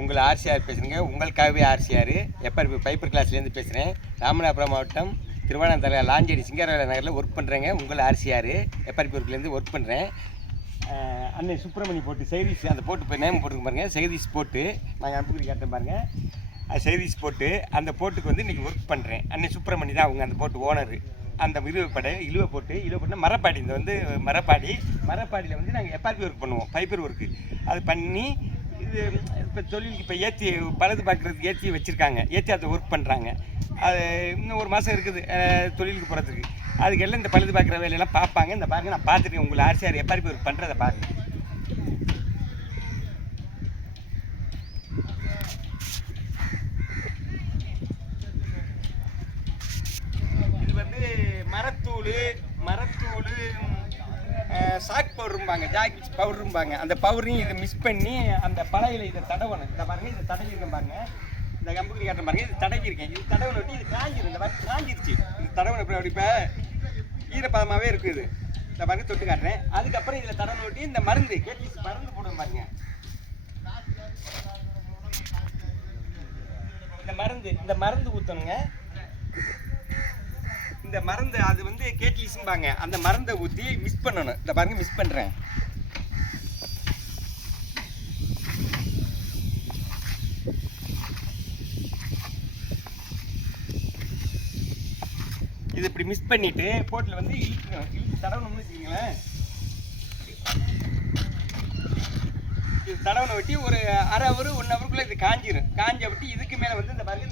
உங்கள் ஆர்சிஆர் பேசுகிறேங்க. உங்களுக்காகவே ஆர்சிஆர் எப்போ பைப்பர் கிளாஸ்லேருந்து பேசுகிறேன். ராமநாதபுரம் மாவட்டம் திருவண்ணாமலை லாஞ்சேரி சிங்காரவேல நகரில் ஒர்க் பண்ணுறேங்க. உங்கள் ஆர்சிஆர் எப்பர்பூர்லேருந்து ஒர்க் பண்ணுறேன். அன்னை சுப்பிரமணி போட்டு செய்திஸ் அந்த போட்டு இப்போ நேம் போட்டுருக்கு பாருங்கள். செய்திஸ் போட்டு நாங்கள் அனுப்பி கேட்டேன் பாருங்கள். அது செய்திஸ் போட்டு அந்த போட்டுக்கு வந்து இன்றைக்கி ஒர்க் பண்ணுறேன். அன்னை சுப்பிரமணி தான் அவங்க அந்த போட்டு ஓனரு. அந்த இழுவை போட்டு மரப்பாடி இந்த வந்து மரப்பாடியில் வந்து நாங்கள் எப்பார்பி ஒர்க் பண்ணுவோம். பைப்பர் ஒர்க்கு அது பண்ணி இது இப்போ தொழிலுக்கு இப்போ ஏற்றி பழுது பார்க்குறதுக்கு ஏற்றி வச்சுருக்காங்க. ஏற்றி அதை ஒர்க் பண்ணுறாங்க. அது இன்னும் ஒரு மாதம் இருக்குது தொழிலுக்கு போகிறதுக்கு. அதுக்கெல்லாம் இந்த பழுது பார்க்குற வேலையெல்லாம் பார்ப்பாங்க. இந்த பாருங்கள், நான் பார்த்துருக்கேன். உங்களை ஆர்சிஆர் எப்பார்பி ஒர்க் பண்ணுறதை பாருங்கள். இது வந்து மரத்தூள் சாக் பவுடரும்பாங்க, ஜாக்கெட் பவுடரும்பாங்க. அந்த பவுடரையும் இதை மிக்ஸ் பண்ணி அந்த பழையில இதை தடவணும். இந்த பாருங்கள், இதை தடவி இருக்கேன் பாருங்கள். இந்த கம்பெனி காட்டுற பாருங்கள், இது தடவி இருக்கேன். இது தடவை விட்டு இது காஞ்சிடும். இந்த மாதிரி காஞ்சிருச்சு. இது தடவை அப்படி இப்போ ஈரப்பதமாகவே இருக்குது இது. இந்த பாருங்க தொட்டு காட்டுறேன். அதுக்கப்புறம் இதில் தடவை விட்டு இந்த மருந்து கேட்லிஸ் மருந்து போடுவோம் பாருங்க. இந்த மருந்து ஊற்றணுங்க. இந்த மருந்து அது வந்து கேட்லிஸ்ம்பாங்க. அந்த மருந்தை ஊற்றி மிக்ஸ் பண்ணணும். இந்த பாருங்க மிக்ஸ் பண்ணுறேன். இது இப்படி மிக்ஸ் பண்ணிவிட்டு போட்டில் வந்து இழுத்து தடவணும்னு வச்சுக்கிங்களேன். இது தடவனை வெட்டி ஒரு அரை ஹவர் 1 ஹவருக்குள்ளே இது காஞ்சிடும். காஞ்ச விட்டு இதுக்கு மேலே வந்து இந்த பாருங்க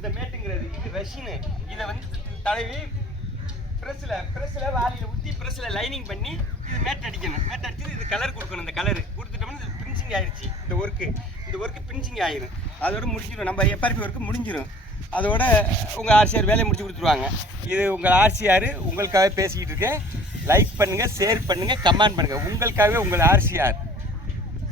இந்த மேட்டுங்கிறது இது ரெஷினு. இதை வந்து தடவி ப்ரெஸ்ஸில் வாலியில் ஊற்றி ப்ரெஸ்ஸில் லைனிங் பண்ணி இது மேட் அடிக்கணும். மேட் அடிச்சு இது கலர் கொடுக்கணும். இந்த கலரு கொடுத்துட்டோம்னா இது பிரின்சிங் ஆகிடுச்சு. இந்த ஒர்க்கு பிரின்சிங் ஆகிடும். அதோட முடிஞ்சிடும். நம்ம எப்பார்பி ஒர்க்கு முடிஞ்சிடும். அதோட உங்கள் ஆர்சிஆர் வேலையை முடிச்சு கொடுத்துருவாங்க. இது உங்கள் ஆர்சிஆர் உங்களுக்காகவே பேசிக்கிட்டு இருக்கேன். லைக் பண்ணுங்கள், ஷேர் பண்ணுங்கள், கமெண்ட் பண்ணுங்கள். உங்களுக்காகவே உங்கள் ஆர்சிஆர்.